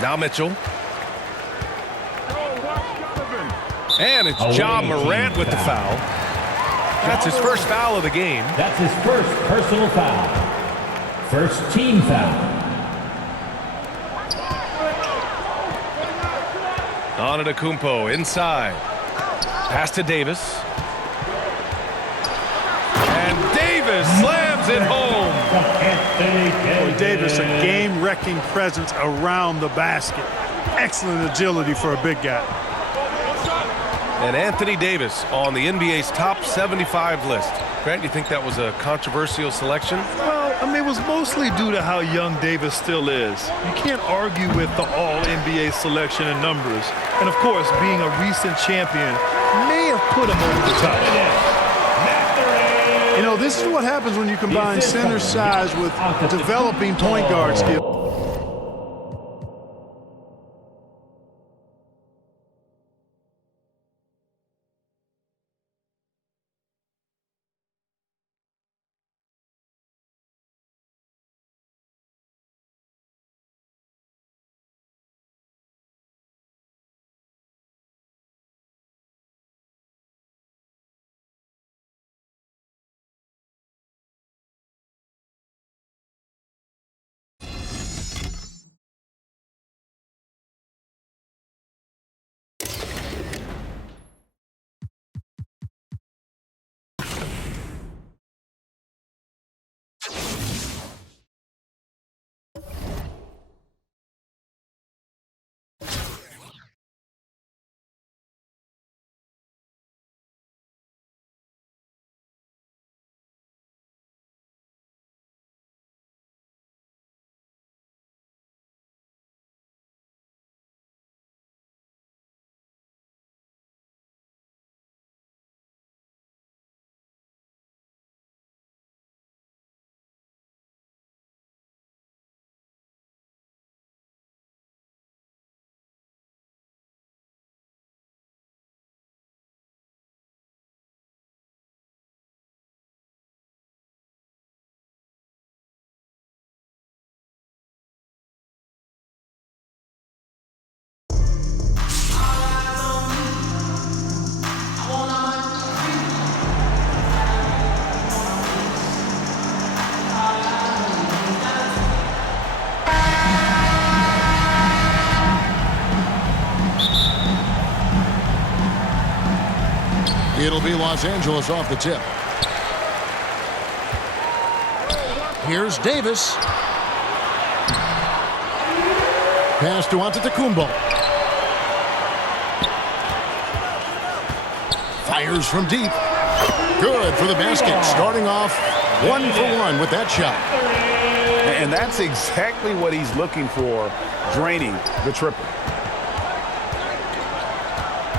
Now Mitchell. And it's Ja Morant with the foul. That's his first foul of the game. That's his first personal foul. First team foul. Antetokounmpo inside. Pass to Davis. And Davis slams it home. Boy, Davis, a game-wrecking presence around the basket. Excellent agility for a big guy. And Anthony Davis on the NBA's top 75 list. Grant, you think that was a controversial selection? Well, I mean, it was mostly due to how young Davis still is. You can't argue with the all-NBA selection and numbers. And, of course, being a recent champion may have put him over the top. You know, this is what happens when you combine center size with developing point guard skill. It'll be Los Angeles off the tip. Here's Davis. Pass to Antetokounmpo. Fires from deep. Good for the basket. Starting off 1 for 1 with that shot. And that's exactly what he's looking for, draining the triple.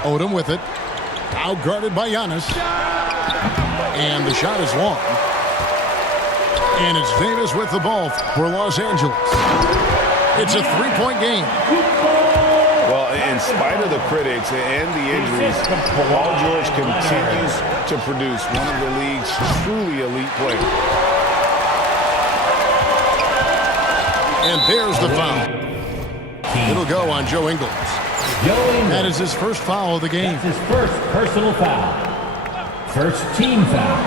Odom with it. Out guarded by Giannis. And the shot is long. And it's Davis with the ball for Los Angeles. It's a three-point game. Well, in spite of the critics and the injuries, Paul George continues to produce one of the league's truly elite players. And there's the foul. It'll go on Joe Ingles. That is his first foul of the game. That's his first personal foul. First team foul.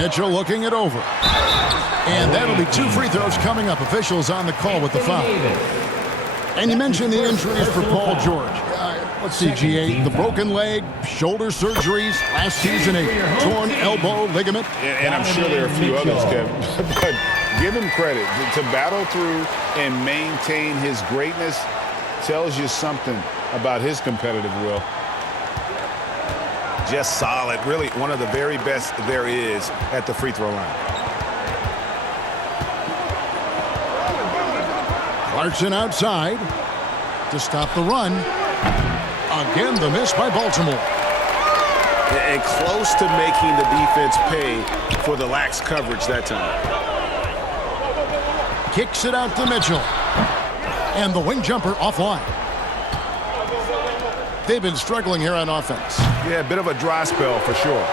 Mitchell looking it over. And that'll be 2 free throws coming up. Officials on the call with the foul. And you mentioned the injuries for Paul George. Let's see, GA, the broken leg, shoulder surgeries, last season a torn elbow ligament. And I'm sure there are a few others, Kevin. But give him credit. To battle through and maintain his greatness tells you something about his competitive will. Just solid. Really one of the very best there is at the free throw line. Clarkson outside to stop the run. Again, the miss by Baltimore. And close to making the defense pay for the lax coverage that time. Kicks it out to Mitchell. And the wing jumper offline. They've been struggling here on offense. Yeah, a bit of a dry spell for sure.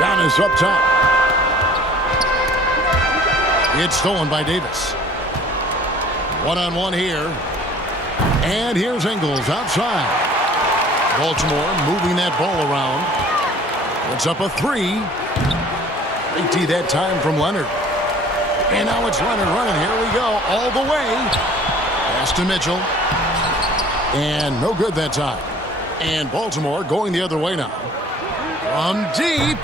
Giannis up top. It's stolen by Davis. One-on-one here. And here's Ingles outside. Baltimore moving that ball around. It's up a 3. They tee that time from Leonard. And now it's Leonard running. Here we go. All the way. Pass to Mitchell. And no good that time. And Baltimore going the other way now. From deep.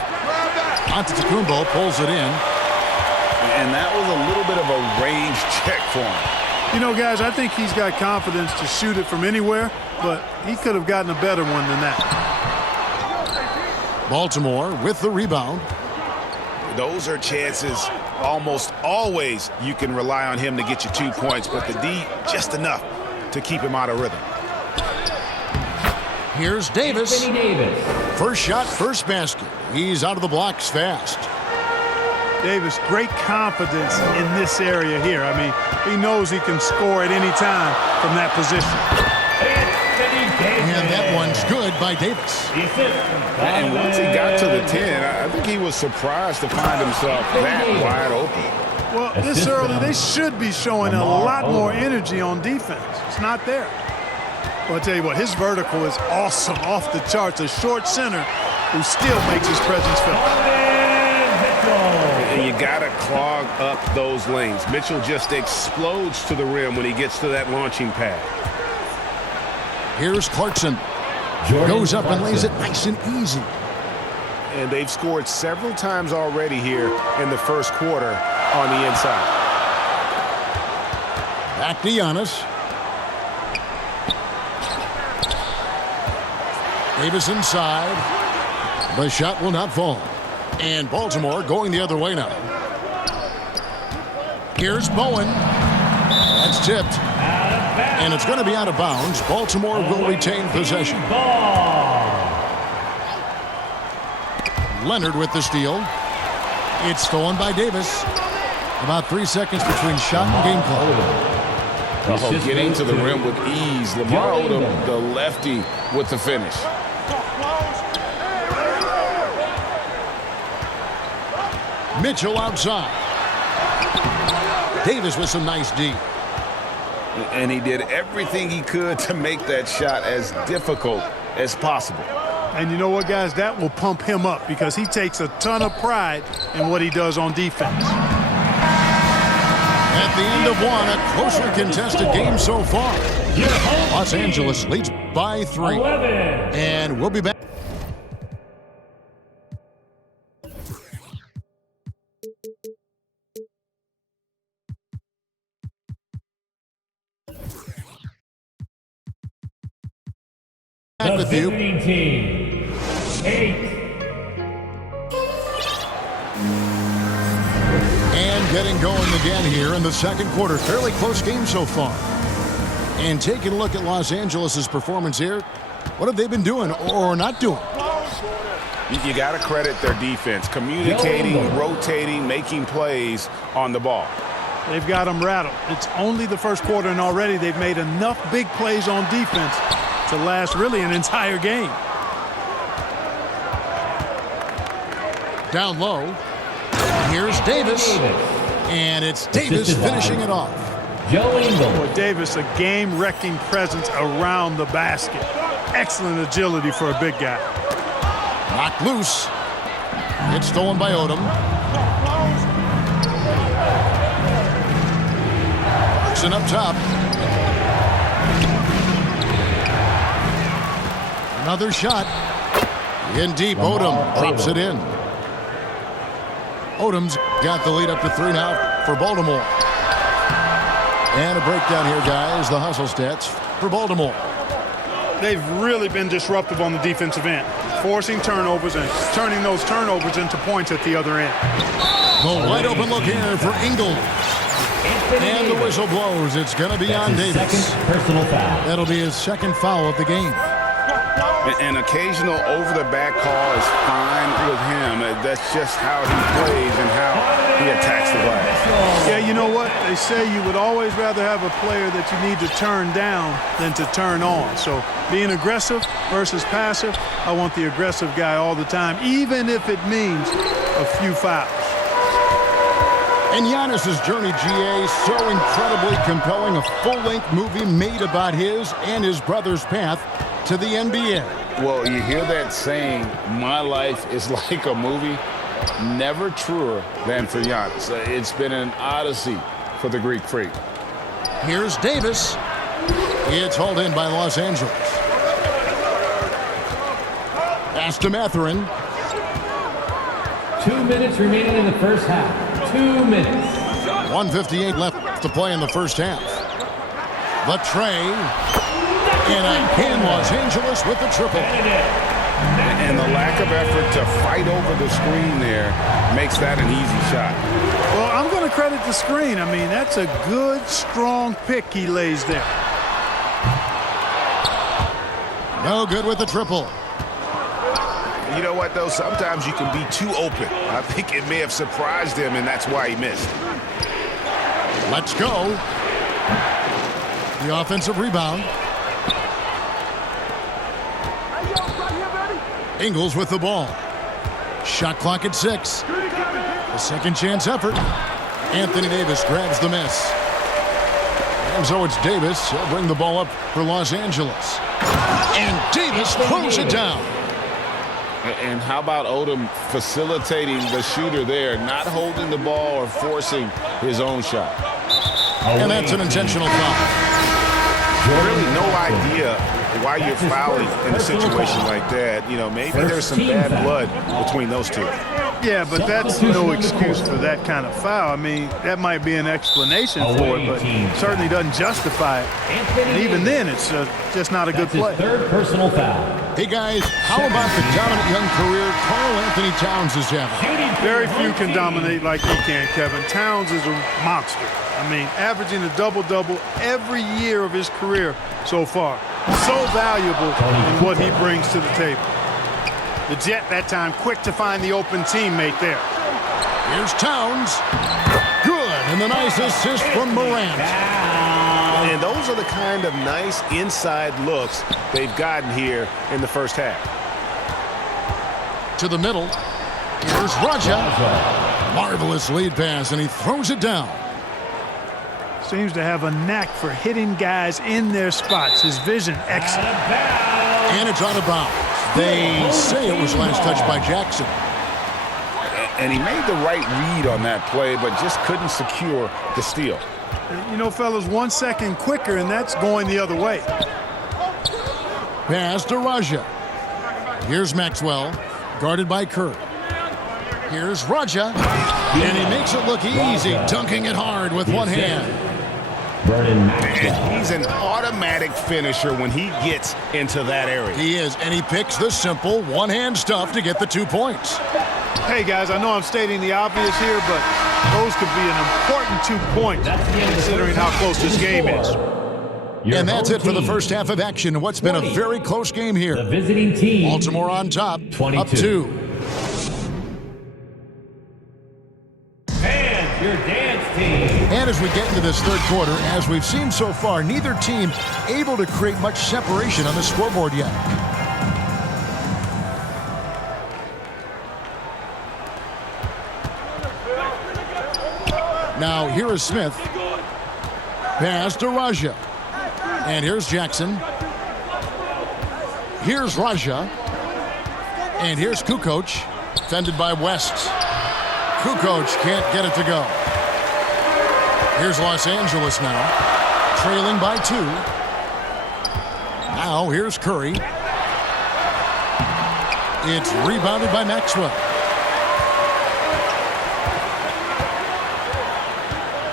Antetokounmpo pulls it in. And that was a little bit of a range check for him. You know, guys, I think he's got confidence to shoot it from anywhere, but he could have gotten a better one than that. Baltimore with the rebound. Those are chances almost always you can rely on him to get you 2 points, but the D just enough to keep him out of rhythm. Here's Davis. First shot, first basket. He's out of the blocks fast. Davis, great confidence in this area here. I mean, he knows he can score at any time from that position. And that one's good by Davis. And once he got to the 10, I think he was surprised to find himself that wide open. Well, this early, they should be showing a lot more energy on defense. It's not there. Well, I'll tell you what, his vertical is awesome, off the charts. A short center who still makes his presence felt. And you got to clog up those lanes. Mitchell just explodes to the rim when he gets to that launching pad. Here's Clarkson. Goes up and lays it nice and easy. And they've scored several times already here in the first quarter on the inside. Back to Giannis. Davis inside. The shot will not fall. And Baltimore going the other way now. Here's Bowen. That's tipped. And it's going to be out of bounds. Baltimore will retain possession. Leonard with the steal. It's stolen by Davis. About 3 seconds between shot and game clock. Getting to the rim with ease. Lamar Odom, the lefty, with the finish. Mitchell outside. Davis with some nice D. And he did everything he could to make that shot as difficult as possible. And you know what, guys? That will pump him up because he takes a ton of pride in what he does on defense. At the end of one, a closely contested game so far. Los Angeles leads by 3. And we'll be back. The with you. visiting team, 8. And getting going again here in the second quarter. Fairly close game so far. And taking a look at Los Angeles' performance here, what have they been doing or not doing? You got to credit their defense, communicating, rotating, making plays on the ball. They've got them rattled. It's only the first quarter, and already they've made enough big plays on defense to last really an entire game. Down low. Here's Davis. And it's Davis finishing it off. Joe Ingles. For Davis, a game-wrecking presence around the basket. Excellent agility for a big guy. Knocked loose. It's stolen by Odom. Clarkson up top. Another shot. In deep, Odom drops it in. Odom's got the lead up to 3 now for Baltimore. And a breakdown here, guys. The hustle stats for Baltimore. They've really been disruptive on the defensive end, forcing turnovers and turning those turnovers into points at the other end. The wide open look here for Ingles. And the whistle blows. It's going to be on Davis. Second personal foul. That'll be his second foul of the game. An occasional over-the-back call is fine with him. That's just how he plays and how he attacks the glass. Yeah, you know what? They say you would always rather have a player that you need to turn down than to turn on. So being aggressive versus passive, I want the aggressive guy all the time, even if it means a few fouls. And Giannis's journey, GA, so incredibly compelling. A full-length movie made about his and his brother's path to the NBA. Well, you hear that saying, my life is like a movie? Never truer than for Giannis. It's been an odyssey for the Greek freak. Here's Davis. It's hauled in by Los Angeles. Pass to Mathurin. 2 minutes remaining in the first half. 2 minutes. 1:58 left to play in the first half. The tray. And again, Los Angeles with the triple. And the lack of effort to fight over the screen there makes that an easy shot. Well, I'm going to credit the screen. I mean, that's a good, strong pick he lays there. No good with the triple. You know what, though? Sometimes you can be too open. I think it may have surprised him, and that's why he missed. Let's go. The offensive rebound. Ingles with the ball. Shot clock at 6. A second chance effort. Anthony Davis grabs the miss. And so it's Davis. He'll bring the ball up for Los Angeles. And Davis throws it down. And how about Odom facilitating the shooter there, not holding the ball or forcing his own shot? And that's an intentional foul. Really no idea why you're fouling in a situation like that. You know, maybe there's some bad blood between those two. Yeah, but that's no excuse for that kind of foul. I mean, that might be an explanation for it, but certainly doesn't justify it. And even then, it's just not a good play. Third personal foul. Hey, guys, how about the dominant young career Karl Anthony Towns is having? Very few can dominate like he can, Kevin. Towns is a monster. I mean, averaging a double-double every year of his career so far. So valuable in what he brings to the table. The Jet that time quick to find the open teammate there. Here's Towns. Good, and the nice assist from Morant. And those are the kind of nice inside looks they've gotten here in the first half. To the middle. Here's Raja. Marvelous lead pass, and he throws it down. Seems to have a knack for hitting guys in their spots. His vision, excellent. And it's out of bounds. They say it was last touched by Jackson. And he made the right read on that play, but just couldn't secure the steal. You know, fellas, 1 second quicker, and that's going the other way. Pass to Raja. Here's Maxwell, guarded by Kerr. Here's Raja, and he makes it look easy, dunking it hard with one hand. And he's an automatic finisher when he gets into that area. He is, and he picks the simple one-hand stuff to get the 2 points. Hey, guys, I know I'm stating the obvious here, but those could be an important 2 points considering how close this game is. And that's it for the first half of action. What's been a very close game here. The visiting team. Baltimore on top, 22. up 2. And your dance team. And as we get into this third quarter, as we've seen so far, neither team able to create much separation on the scoreboard yet. Now, here is Smith. Pass to Raja. And here's Jackson. Here's Raja. And here's Kukoc, defended by West. Kukoc can't get it to go. Here's Los Angeles now, trailing by 2. Now here's Curry. It's rebounded by Maxwell.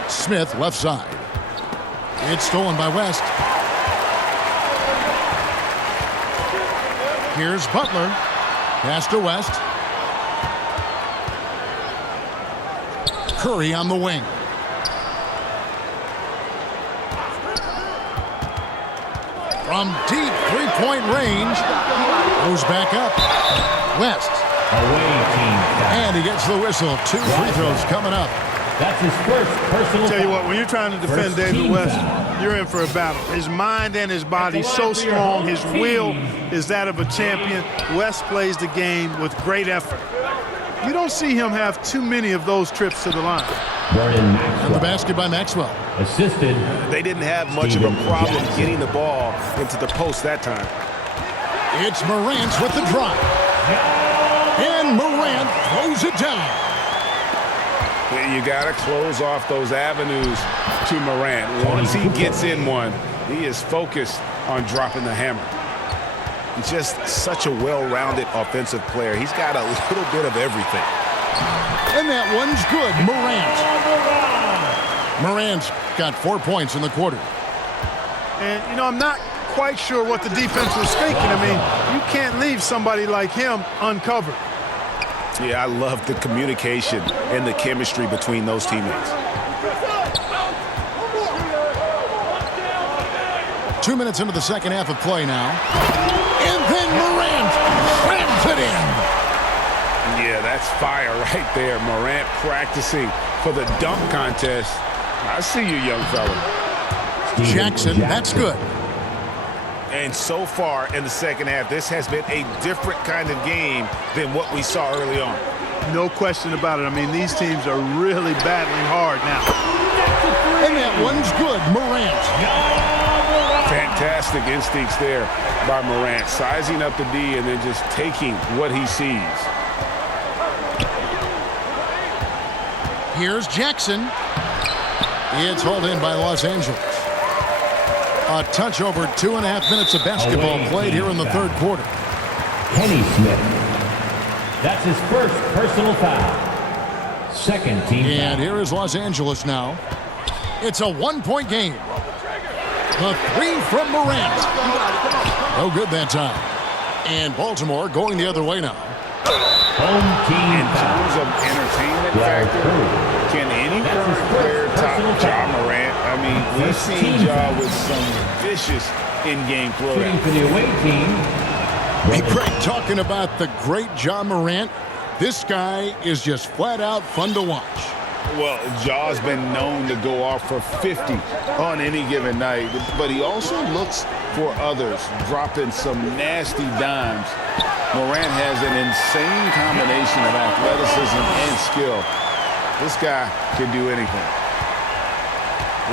Smith left side. It's stolen by West. Here's Butler. Pass to West. Curry on the wing. From deep three-point range. Goes back up. West. And he gets the whistle. 2 free throws coming up. That's his first personal Tell you foul. what, when you're trying to defend First David team West, foul. you're in for a battle. His mind and his body so strong. His will is that of a champion. West plays the game with great effort. You don't see him have too many of those trips to the line. And the basket by Maxwell. Assisted. They didn't have much of a problem getting the ball into the post that time. It's Morant with the drive. And Morant throws it down. You got to close off those avenues to Morant. Once he gets in one, he is focused on dropping the hammer. He's just such a well-rounded offensive player. He's got a little bit of everything. And that one's good. Morant's got 4 points in the quarter. And, you know, I'm not quite sure what the defense was thinking. I mean, you can't leave somebody like him uncovered. Yeah, I love the communication and the chemistry between those teammates. 2 minutes into the second half of play now. And then Morant slams it in. Yeah, that's fire right there. Morant practicing for the dunk contest. I see you, young fella. Jackson, that's good. And so far in the second half, this has been a different kind of game than what we saw early on. No question about it. I mean, these teams are really battling hard now. And that one's good. Morant. Fantastic instincts there by Morant. Sizing up the D and then just taking what he sees. Here's Jackson. It's hauled in by Los Angeles. A touch over 2.5 minutes of basketball played here in the third quarter. Kenny Smith. That's his first personal foul. Second team foul. And here is Los Angeles now. It's a 1-point game. The three from Morant. No good that time. And Baltimore going the other way now. Home team In terms of entertainment factor, can any current player top Ja Morant? I mean, we've seen Ja with some vicious in-game throwdowns. for the away team. Hey, Craig, talking about the great Ja Morant, this guy is just flat out fun to watch. Well, Ja's been known to go off for 50 on any given night, but he also looks for others, dropping some nasty dimes. Morant has an insane combination of athleticism and skill. This guy can do anything.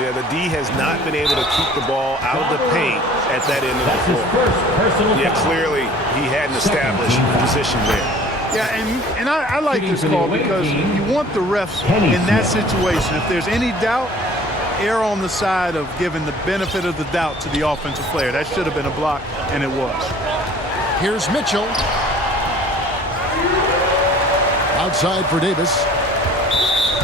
Yeah, the D has not been able to keep the ball out of the paint at that end of the floor. Yeah, clearly he hadn't established position there. Yeah, and I like this call because you want the refs in that situation. If there's any doubt, err on the side of giving the benefit of the doubt to the offensive player. That should have been a block, and it was. Here's Mitchell. Outside for Davis.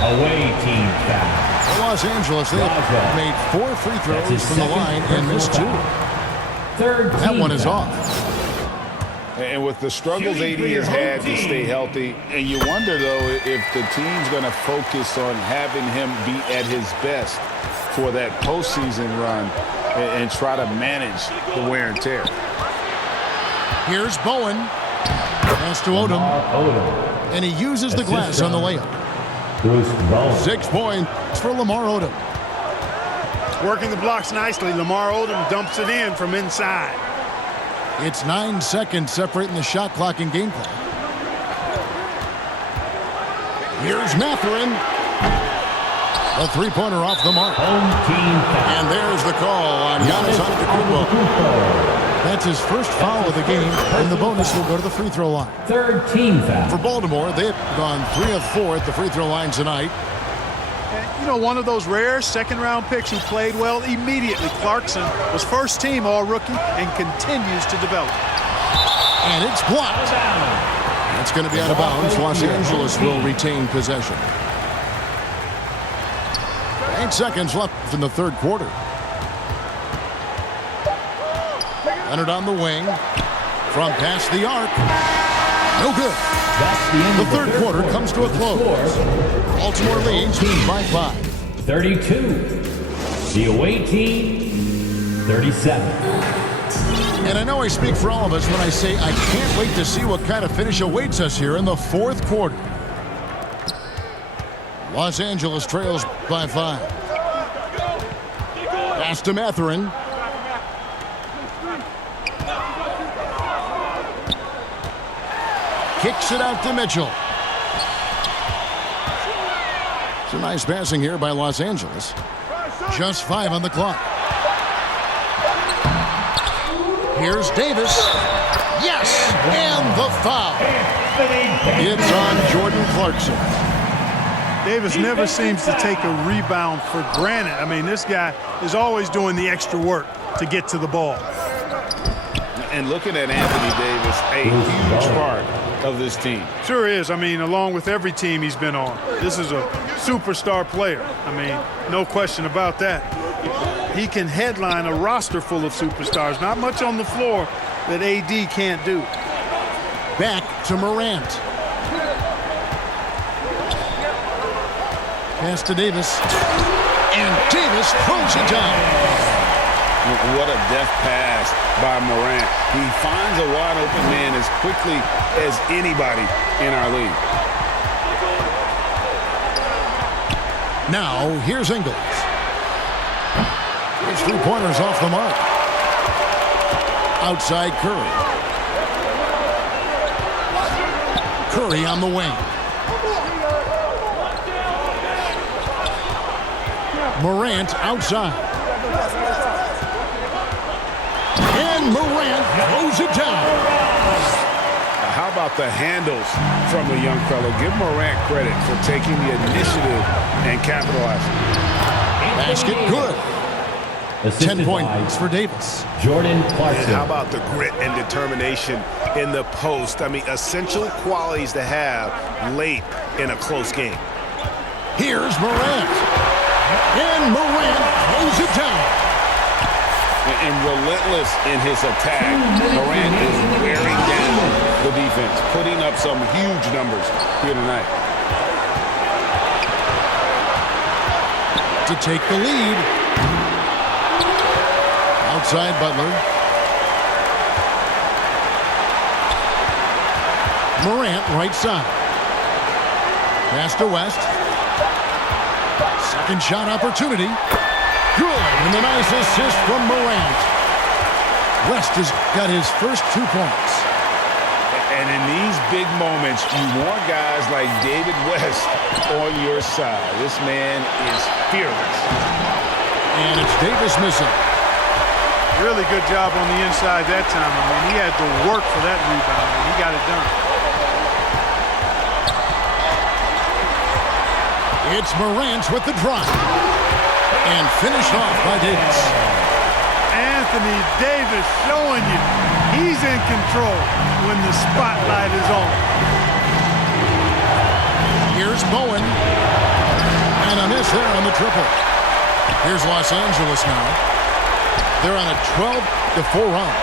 Away team foul. Los Angeles, they have made 4 free throws from the line and missed 2. Third team That one is foul. off. And with the struggles AD has had to stay healthy, and you wonder, though, if the team's going to focus on having him be at his best for that postseason run and try to manage the wear and tear. Here's Bowen. Pass to Odom. And he uses the glass on the layup. 6 points for Lamar Odom. Working the blocks nicely. Lamar Odom dumps it in from inside. It's 9 seconds separating the shot clock and game clock. Here's Mathurin. A three-pointer off the mark. Home team foul. And there's the call on Giannis Antetokounmpo. That's his first foul of the game, and the bonus will go to the free throw line. Third team foul. For Baltimore, they've gone 3 of 4 at the free throw line tonight. And, you know, one of those rare second-round picks who played well immediately. Clarkson was first team all-rookie and continues to develop. And it's blocked. It's going to be out of bounds. Los Angeles will retain possession. 8 seconds left in the third quarter. Leonard on the wing. From past the arc. No good. The third quarter comes to a close. Baltimore leads by 5. 32. The away team, 37. And I know I speak for all of us when I say I can't wait to see what kind of finish awaits us here in the fourth quarter. Los Angeles trails by 5. Pass to Mathurin. Kicks it out to Mitchell. Some nice passing here by Los Angeles. Just 5 on the clock. Here's Davis. Yes, and the foul. It's on Jordan Clarkson. Davis never seems to take a rebound for granted. I mean, this guy is always doing the extra work to get to the ball. And looking at Anthony Davis, a huge part of this team. Sure is. I mean, along with every team he's been on. This is a superstar player. I mean, no question about that. He can headline a roster full of superstars. Not much on the floor that AD can't do. Back to Morant. Pass to Davis. And Davis throws it down. What a deft pass by Morant. He finds a wide open man as quickly as anybody in our league. Now, here's Ingles. His 3-pointers off the mark. Outside Curry. Curry on the wing. Morant outside. And Morant throws it down. How about the handles from the young fellow? Give Morant credit for taking the initiative and capitalizing. Basket good. 10 points for Davis. Jordan Clarkson. And how about the grit and determination in the post? I mean, essential qualities to have late in a close game. Here's Morant. And Morant throws it down. And relentless in his attack. Morant is wearing down the defense, putting up some huge numbers here tonight. To take the lead. Outside Butler. Morant right side. Pass to West. Second shot opportunity. Good, and a nice assist from Morant. West has got his first 2 points. And in these big moments, you want guys like David West on your side. This man is fearless. And it's Davis missing. Really good job on the inside that time. I mean, he had to work for that rebound, and he got it done. It's Morant with the drive. And finished off by Davis. Anthony Davis showing you he's in control when the spotlight is on. Here's Bowen. And a miss there on the triple. Here's Los Angeles now. They're on a 12-4 run.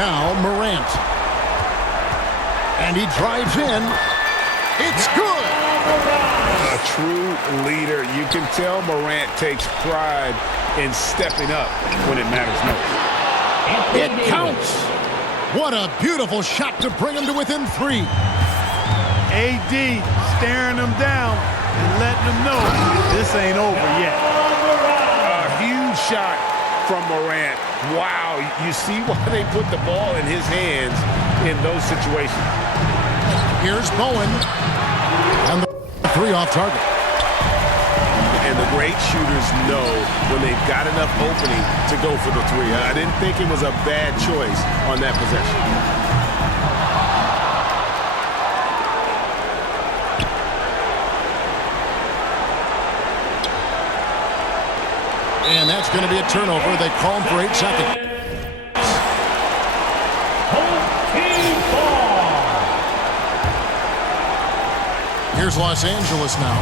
Now Morant. And he drives in. It's good. A true leader. You can tell Morant takes pride in stepping up when it matters most. It counts. What a beautiful shot to bring him to within 3. AD staring him down and letting him know this ain't over yet. A huge shot from Morant. Wow, you see why they put the ball in his hands in those situations. Here's Bowen. And the 3 off target. And the great shooters know when they've got enough opening to go for the 3. I didn't think it was a bad choice on that possession. And that's going to be a turnover. They call him for 8 seconds. Here's Los Angeles now.